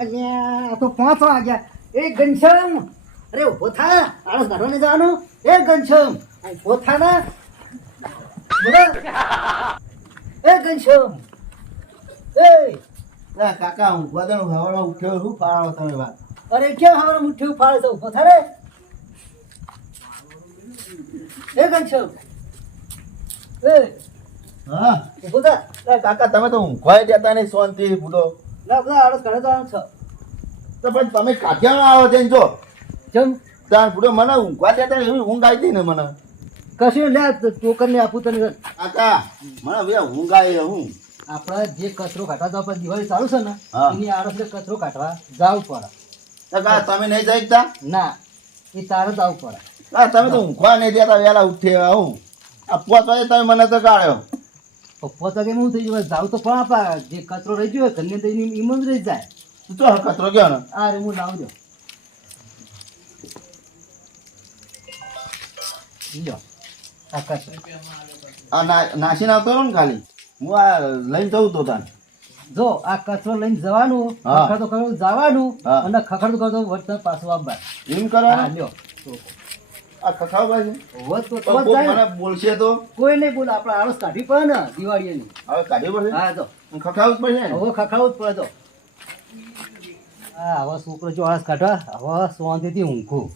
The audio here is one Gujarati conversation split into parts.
અલ્યા તો 5 વાગ્યા. એ ઘનશ્યામ, અરે ઉભો થા. આળસ કાઢવાને જવાનું. એ ઘનશ્યામ, ઉભો થા ને. બોલો. એ ઘનશ્યામ, એ કાકા હું બધાનો હવાળો ઉઠ્યો શું ફાળો તમે વાત? અરે કેમ હમણાં મુઠ્ઠી ફાળે છે? ઉભો થા રે. એ ઘનશ્યામ, એ હા ઉભો થા. કાકા તમે તો ઊંઘવાય દેતા નહીં શાંતિ ભૂલો. ના બધા આળસ કાઢે જવાનું છે. તો પણ તમે કાઢ્યા આવો છે જો જેમ ત્યાં ભૂલો મને ઊંઘવા દેતા નહીં, એવી ઊંઘ આવી હતી ને મને. કશું લે ટોકન ને આપું તને. કાકા મને હવે ઊંઘ આવી. હું આપણા જે કચરો કાઢવા જવા દિવાળી ચાલુ છે ને હા. એની આડસલે કચરો કાઢવા જાવું પડે. કાકા તમે નહીં જઈ શકતા? ના, એ તારે જવું પડે. તમે તો ઊંઘવા નહીં દેતા, વહેલા ઉઠ્યા હું આ 5 વાગે તમે મને તો કાઢ્યો. પપ્પો તો કેમ થઈ જાય જાવ તો પણ આપા જે કચરો રહી ગયો ઘરને તો એની ઈમન રહી જાય. તું તો કચરો ગયો ને. આ રે હું લાવજો. લ્યો આ કચરો. આ નાસીને આવતો રહ્યો ને ખાલી હું આ લઈને જવું તો તાન. જો આ કચરો લઈને જવાનું, હા. ખખડતો ખખડતો જવાનું હા. અને ખખડતો કરતો વળતા પાછું આવવા. એમ હા કરવાનું? લ્યો. આ ખખાવ બાજુ હોત તો પણ તો કોક જાય મને ને. બોલશે તો કોઈ નહીં બોલે. આપણે આળસ કાઢવી પડે ને દિવાળીની. હવે કાઢી પડશે. હા જો ખખાવું જ પડશે ને. હવે ખખાવું જ પડે તો. હા હવે છોકરો જો આળસ કાઢવા હવે શાંતિથી ઊંઘું.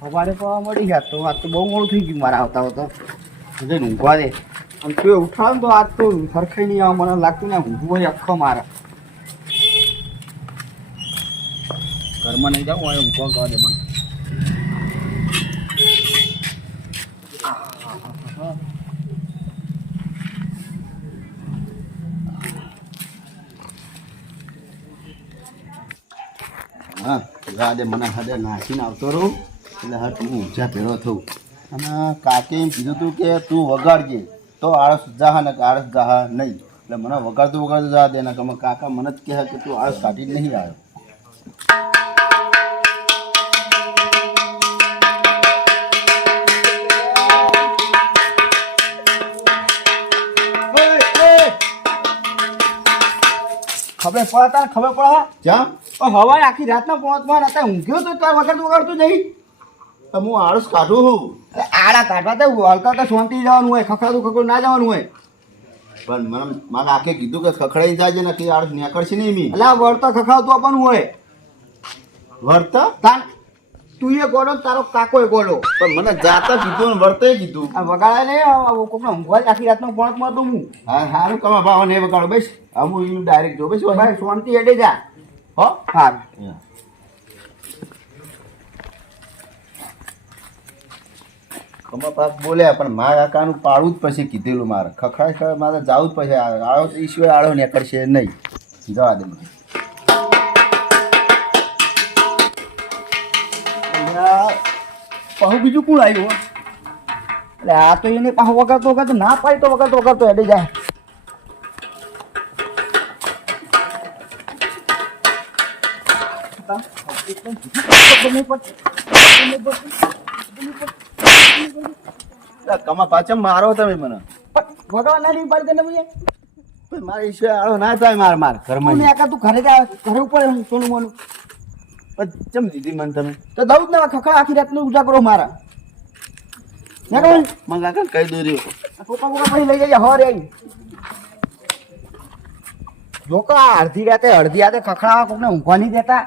સવારે પવા મળી ગયા તો આજ તો બહુ મોડું થઈ ગયું મારા આવતા આવતા. જઈને ઊંઘવા દે. આમ તું ઉઠાવ ને તો આજ તો સરખાઈ નહીં આવે મને લાગતું ને ઊંઘવું હોય આખો મારે. ઘરમાં નહીં જાઉં હોય ઊંઘવા કરવા દે મને. હા જા દે મને હદે નાખીને આવતો રહું એટલે હા હું ઊંઝા ભેળો થઉં. અને કાકે એમ કીધું તું કે તું વગાડજે તો આળસ જાહા ને આળસ જાહા નહીં. એટલે મને વગાડતું વગાડતું જવા દે ને કે કાકા મને જ કહે કે તું આળસ કાઢી જ નહીં આવ્યો. ખબર પડતા ખબર પડે. જા હવારે આખી રાતના 5 માં રાતે ઊંઘ્યો તો તાર વગર વગાડતું નહીં. તો હું આળસ કાઢું છું આડા કાઢવા તો હલકા તો શાંતિ જવાનું હોય, ખખડાતું ખખડું ના જવાનું હોય. પણ મને મારા આખે કીધું કે ખખડાઈ જાય ને કે આળસ નીકળશે નહીં મી એટલે વળતા ખખડાતું આપવાનું હોય. વર્તા તાન તું એ ગોળો ને તારો કાકો એ ગોળો. પણ મને જાતા કીધું ને વર્તે કીધું. આ વગાડે નહીં કોકને ઊંઘવા જ આખી રાતનો 5 માં તો હું. હા સારું કમા ભાવ નહીં વગાડો બેસ. હું એનું ડાયરેક્ટ જો બેસ. ભાઈ શાંતિ હેડે જા. હો હા કમા પાક બોલ્યા પણ મારા કાકાનું પાડવું જ પછી કીધેલું મારે ખખડાય મારે જવું જ પછી આળો તો ઈશ્વર આળો નીકળશે નહીં. જવા દે મને. પાછું બીજું કોણ આવ્યું? એટલે આ તો એને પાછું વગાડતો વગાડતો ના પાડી તો વગાડતો વગાડતો હેડે જાય. કમા પાછા મારો તમે મને વગાડવા ના નહીં પાડી દે ને પણ મારે ઈશ્વર આળો ના થાય માર ઘરમાં તું ઘરે જા ઘરે ઉપર સોનું મોનું પણ ચમ દીધી મને તમે તો દઉં જ ને ખખડા આખી રાતનું ઉજાગરો મારા. મને કાકા કહી દો રહ્યો કોકા કોકા પછી લઈ જઈએ હવારે આવી. જો કે આ અડધી રાતે ખખડા કોકને ઊંઘવા નહીં દેતા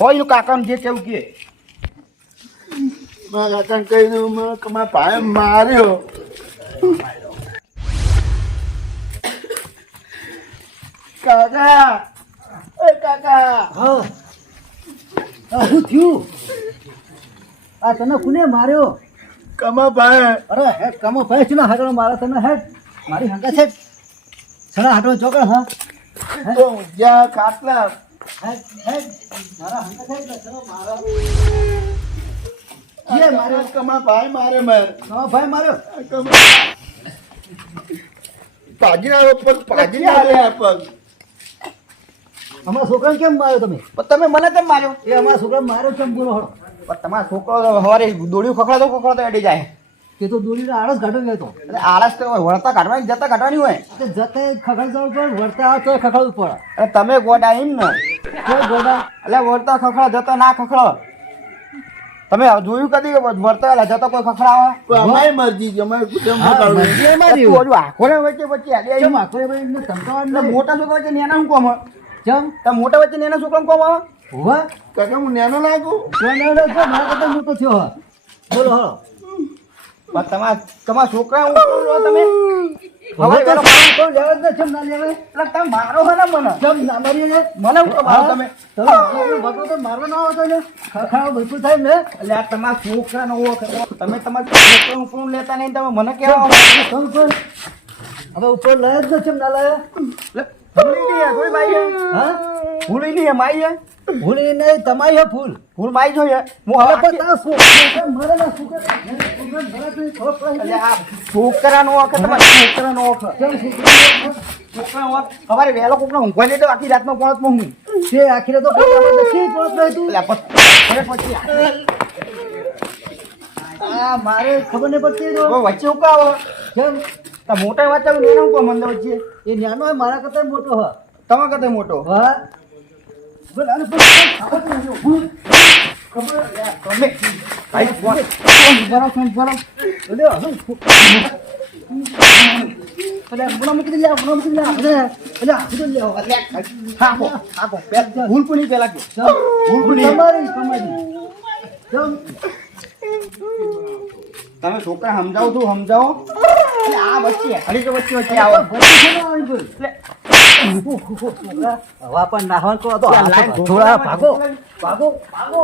હોય નું કાકાને જે કેવું કે મારા કાકા કહી દઉં મને કમા ભાઈ માર્યો. કાકા એ કાકા હા શું થયું? આ તને કોને માર્યો? કમા ભાઈ અરે હેડ કમો ભાઈ છે ને હાટો મારા તને હેડ મારી હંગા છે છડા હાટો ચોકડ હા તો જ્યાં ખાટલા હેડ હેડ મારા હંગા છે એટલે ચલો મારા જે માર્યો કમા ભાઈ મારે માર કમો ભાઈ માર્યો પાજી આવ્યો પગ પાજી આવ્યા પગ. અમારા છોકરાને કેમ માર્યો તમે? પણ તમે મને કેમ માર્યો? એ અમારા છોકરાને માર્યો કેમ બોલો હળો? પણ તમારા છોકરો તો સવારે દોડ્યું ખખડાતો એડી જાય. તે તો દોરીને આળસ કાઢો ગયો તો એટલે આળસ તો હોય, વળતા કાઢવાની જતા કાઢવાની હોય. તે જતે ખખડ જવું પડે વળતા આવે તો ખખડવું પડે એટલે તમે ગોડા એમ ને કોઈ ગોડા એટલે વળતા ખખડો જતા ના ખખડો. તમે જોયું કદી કે વળતા એટલે જતો કોઈ ખખડાવે? અમારી મરજી છે, અમારે કેમ હા, કરવું? મરજી અમારી. તું હજુ આખોને વચ્ચે વચ્ચે હાલે કેમ આવી? આખો ભાઈ એમને ધમકાવાનું એટલે નહીં? મોટા છોકરા વચ્ચે નેના શું કોમ આવે? ચમ તમે મોટા વચ્ચે નેના છોકરા કોમ આવે? હોવા કાકા હું નાનો લાગુ? કોને ઓળખો? મારા કરતા મોટો થયો હે. બોલો હળો પણ તમારા છોકરા હું કહું છો તમે હવે તો કોઈ લેવા જ નથી, ચમ ના લેવાય? એટલે તમે મારો હે ને મને ચમ ના મારીએ ને? મને હું તો મારો તમે તમે ભગવો તો મારવા ના આવતો ને ખખાડો બિલકુલ થાય ને એટલે આ તમારા છોકરાનો ઓળખ તમે તમારા છોકરાનું કોણ લેતા નહીં તમે મને કેવા ચમ પણ હવે ઉપર લાયા જ ને ચમ ના લાયા? ભૂલી નહીં હે, કોઈ માઈ હે? હા ભૂલી નહીં હે, માઈ હે? ફૂલ એ નહીં તમારી હે ફૂલ. ભૂલ માઈ જોઈએ હું હવે હવે પણ તારા છોકરા મારે ના છોકરા મારા તો ખબર પડે એટલે આ છોકરાનો ઓળખ તમારા છોકરાનો ઓળખ ચમ છોકરા છોકરાનો ઓળખ સવારે વહેલો કોકને ઊંઘવા દે તો આખી રાતમાં પહોંચમાં હું તે આખીરે તો કોઈ આવે નથી પહોંચ રહી તું. એટલે પછી આ મારે ખબર નહીં પડતી તો વચ્ચે હું કાવો કેમ તો મોટા વાંચા ને હું કહો મને વચ્ચે એ નાનો હોય મારા કરતા મોટો હ તમારા કરતા મોટો હા બોલ આને બોલ ખબર નહીં ભૂલ ખબર તમે ભાઈ ફોન બરો લે હવે અલે મુના મૂકી દે મુના મૂકી દે અલે આ લે હાકો હાકો ભૂલ પુની પેલા કે ભૂલ પુની તમારી ચમ તમે છોકરા સમજાવો તું સમજાવો એટલે આ વચ્ચે હરી તો વચ્ચે આવો હવા પણ નાહવા તો થોડા ભાગો ભાગો ભાગો